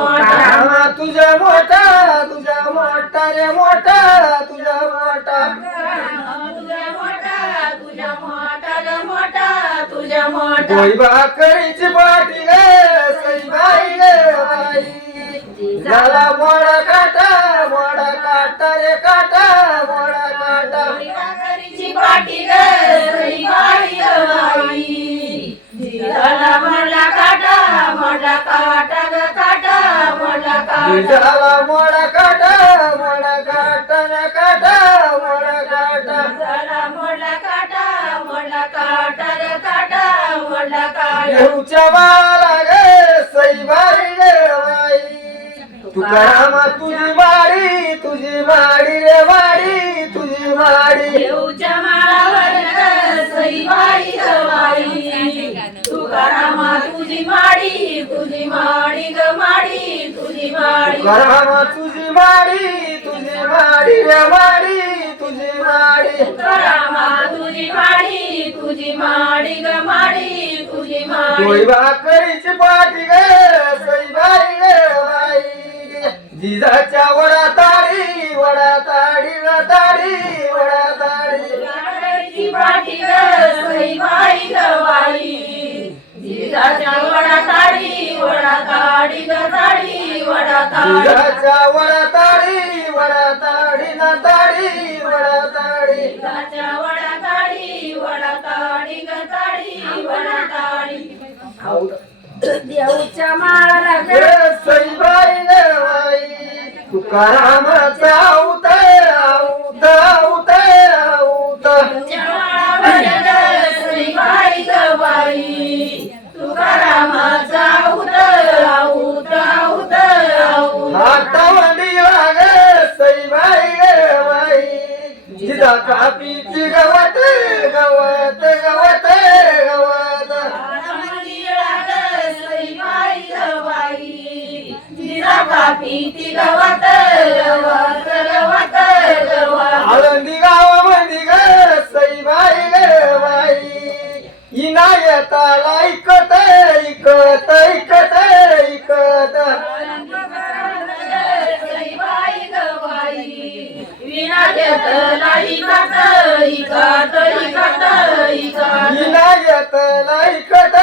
मोठा तुझा मोठा. तुझा मोठा रे मोठा तुझा मोठा तुझा मोठा. तुझा मोठा ग सई बाई गे बाई. झाला मोडा काटा मोडा काटा रे काटा मोडा काटा. भाकरीची पाटी ग सई बाई विठाला मोडा काटा मोडा काटा ना काटा मोडा काटा. विठाला मोडा काटा मोडा काटा ना काटा मोडा काटा येऊच्या वाला गे सईबाई रे वाडी तुझी वाडी रे वाडी वाडी तुझी माडी तुकारामा तुझी माडी तुझी माडी रे माडी तुझी माडी तुकारामा तुझी माडी तुझी माडी ग माडी तुझी माडी. कोई भाकरीची पाठी गे सई बाई गे बाई. जिजाच्या वडा ताडी वडा ताडी ग ताडी वडा ताडी पाठी ग सई बाई ग बाई. जिजाच्या वडा ताडी वडा ताडी ग ताडी. दुधाचा वडाताडी. वडाताडी ना ताडी वडाताडी. देऊच्या माळाला ग सईबाई देवाई तुकारामाचा तुझ्या कापीची गवत गवत गवत. गवत कापीची गवत गवत. इकत इकत इकत. इनायत लायकत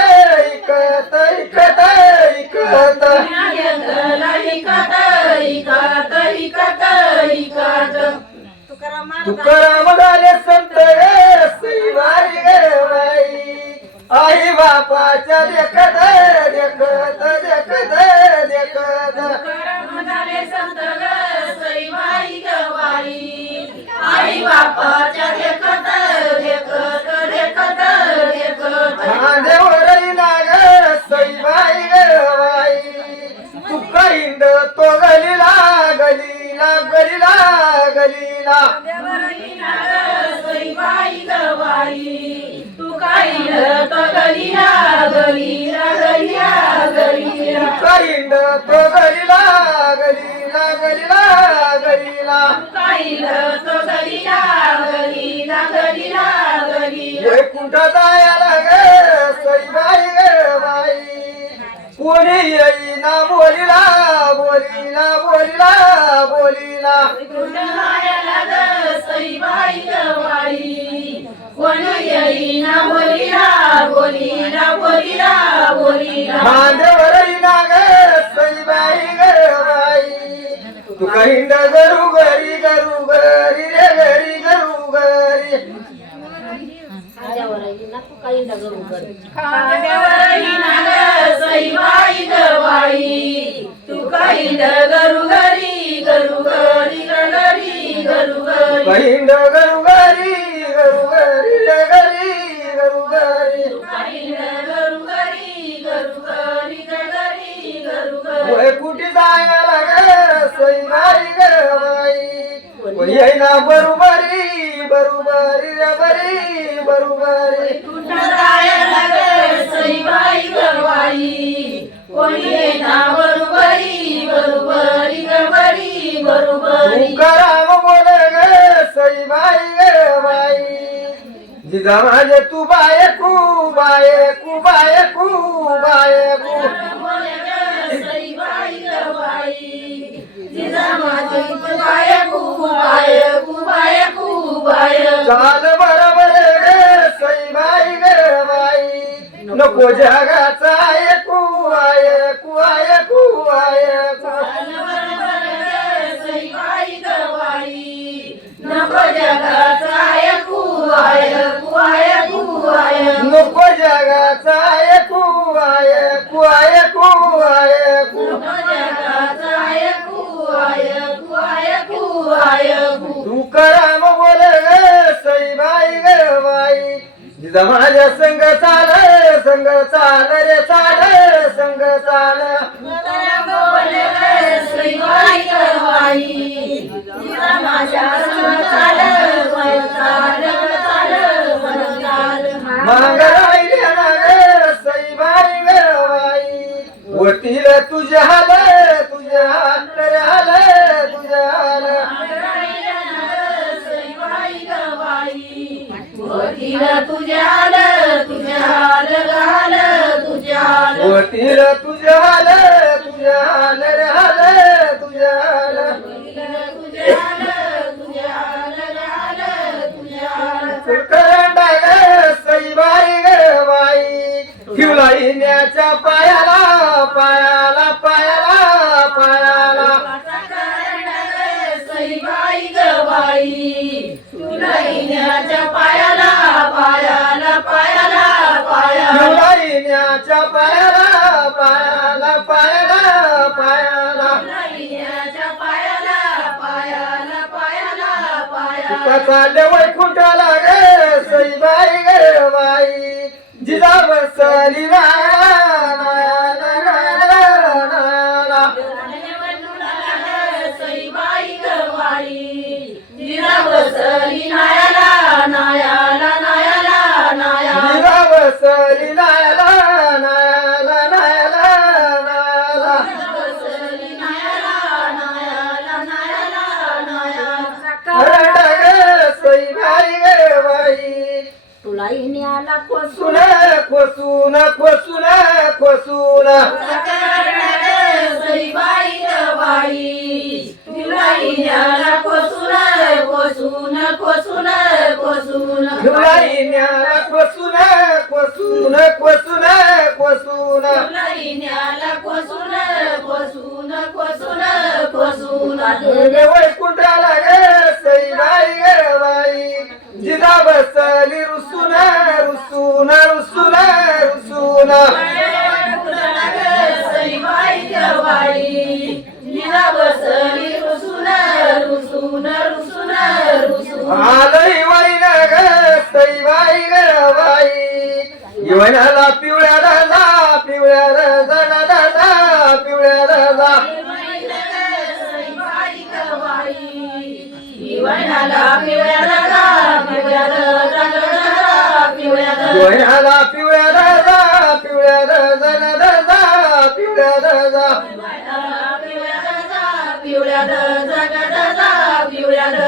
पिंड तो गरीला गरीला गरीला. गरीला तो गरीला गरीला गरीला. गरीला कुठं जायला ग सईबाई ग बाई. कोणी येई ना बोलिला बोलिला बोलिला. बोलिला कुठं जायला ग सईबाई ग बाई. कोण येईना बोलीला बोलीला बोलीला बोलीला. मांदेवरही नाग सई बाई गे बाई. तुका हिंड गरू घरी गरू घरी रे घरी गरू घरी खांद्यावरही नाग सईबाई गवाई तू काही गरु गरी गरु गरी गरी गरु गरी. हिंड गरू घरी येईना बरोबरी बरोबरी बरी बरोबरी. कराव बोल सई बाई ग बाई जिजा माझे तू बायकू बायकू बायकू बायकू. चाल बरोबर ग सईबाई ग बाई. नको जगाचा ऐकू ऐकू ऐकू ऐकू. नको जगाचा ऐकू ऐकू ऐकू ऐकू. नको जगाचा ऐकू ऐकू ऐकू ऐकू. बाई माझ्या संग चाल संग चाल रे चाल संग चाल. सईबाई गवाई तिला वटील तुझ्या हाल तुझ्या हाल रे हाल तुझ्या हाल. तुझ्या आलं तुझ्या आलं घाल तुझ्या आलं वटील तुझ्या हाल तुझ्या चालले वैकुंठाला ग सईबाई गे बाई. जिजा बसली बाई बाई तुला तुला इन्याला कोसून कोसून कोसून कोसून तुला कोसून गे पिवळ्या पिवळ्या राजा पिवळ्या राजा राजा पिवळ्या राजा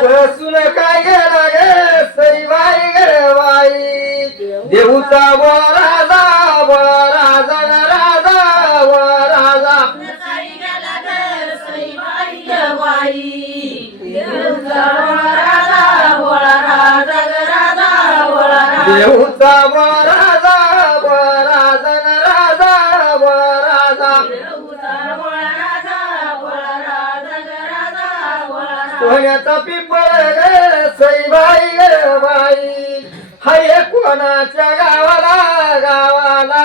बसून काय गेला गे सईबाई गे बाई. देऊचा सोन्याचा पिंपळ गे सईबाई गे बाई. हाय कोणाच्या गावाला गावाला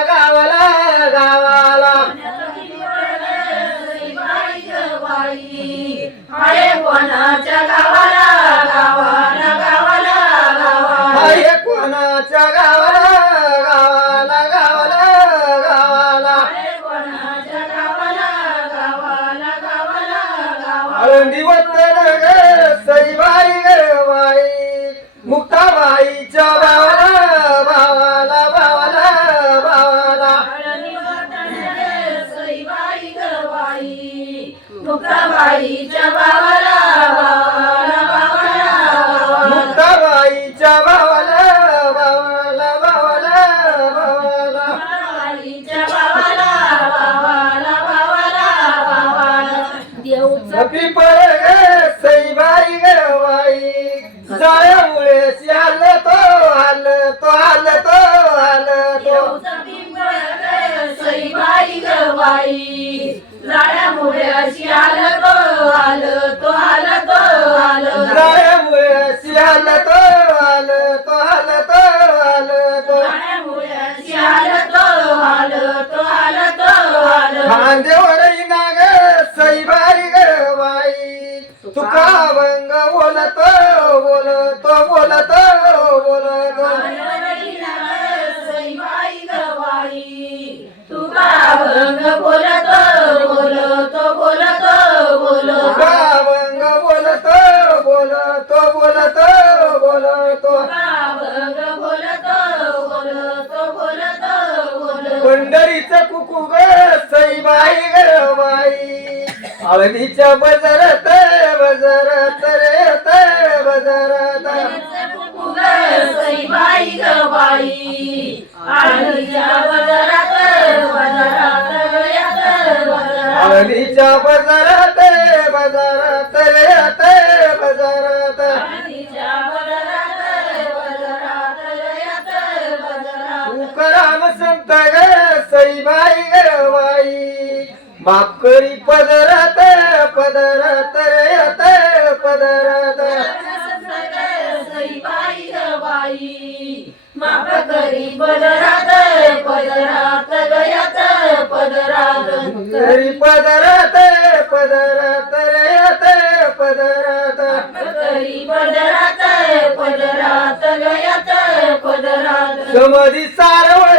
हळदीच्या बजारात बजारात रे ते बजारात सईबाई गवाई आळीच्या बाजारात बाजारात बाजारात. हळदीच्या बजारात बजारात रे ते बाजारात. तुकाराम संत ग सईबाई ग बाई माफ करी पदरात पदरात रे ते पदरात. सईबाई गवाई माप करी पदरात पदरात पदरात. तरी पदरात पदरात रे ते पदरात करी पदरात पदरात गळ्यात पदरात. समधी सारवडी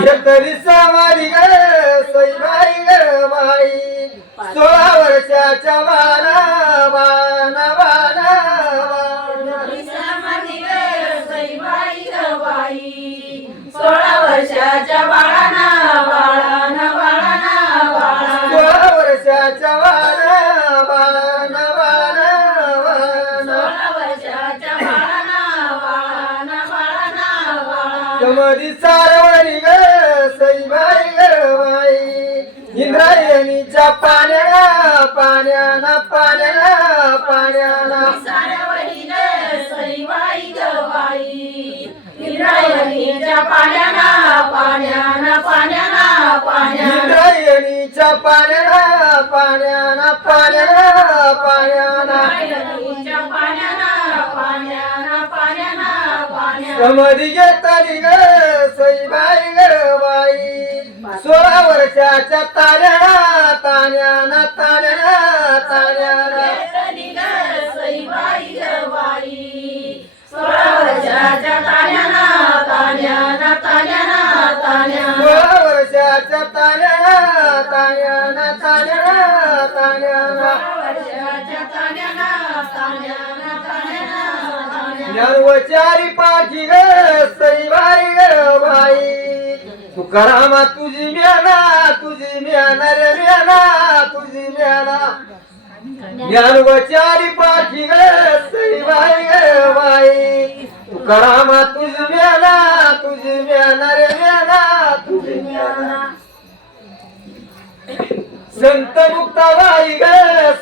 तरी समाधी ग सईबाई ग बाई सोळा वर्षाच्या ग सईबाई गवाई सोळा वर्षाच्या बाळाना बाळाना बाळाना बाळा सोळा वर्षाच्या बाणा सोळा वर्षाच्या बाळाना बाळाना बाळाना बाळा समधी सारवणी ग सईबाई ग बाई. इंद्रायणीच्या पाण्याला पाण्याना पाण्याला पाण्याला. गवाई इंद्रायणीच्या पाण्याना पाण्याना पाण्याना पाण्याना इंद्रायणीच्या पाण्याला पाण्याना पाण्याला पाण्याना इंद्रायणीच्या पाण्याना पाण्याना पाण्याना पाण्याना समधी घेतली ग सईबाई ग. सोळा वर्षाच्या केतली ग सईबाई गवाई सोळा वर्षाच्या ताण्याना ताण्याना ताण्याना ताण्याना सोळा वर्षाच्या पाठी ग सईबाई ग बाई तुकारामा तुझी म्याना तुझी म्याना रे म्याना तुझी म्याना ज्ञानवचारी पाठी गे सई बाई गे बाई. तुकारामा तुझी म्याना तुझी म्याना रे म्याना तुझी म्याना संत मुक्ताबाई ग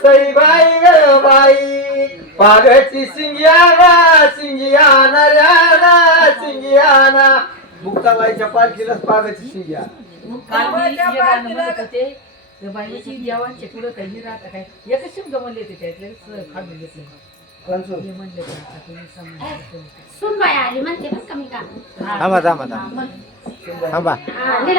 सईबाई ग बाई. पागाची सिंगियाना सिंगियाना ऱ्याना सिंगियाना मुक्ताबाईच्या पालखीलाच पागाची सिंगियाना काल मी जे गाणं म्हणत होते त्या बाईची देवांच्या पुढं काही राहतं काय? एकच शब्द म्हणले होते त्यातले खाली घेतले. कंचू. हे म्हणले का आता तुम्ही समजून सुनबाई आली म्हणते बरं का मी का थांबा थांबा थांबा. थांबा. हा, निरा-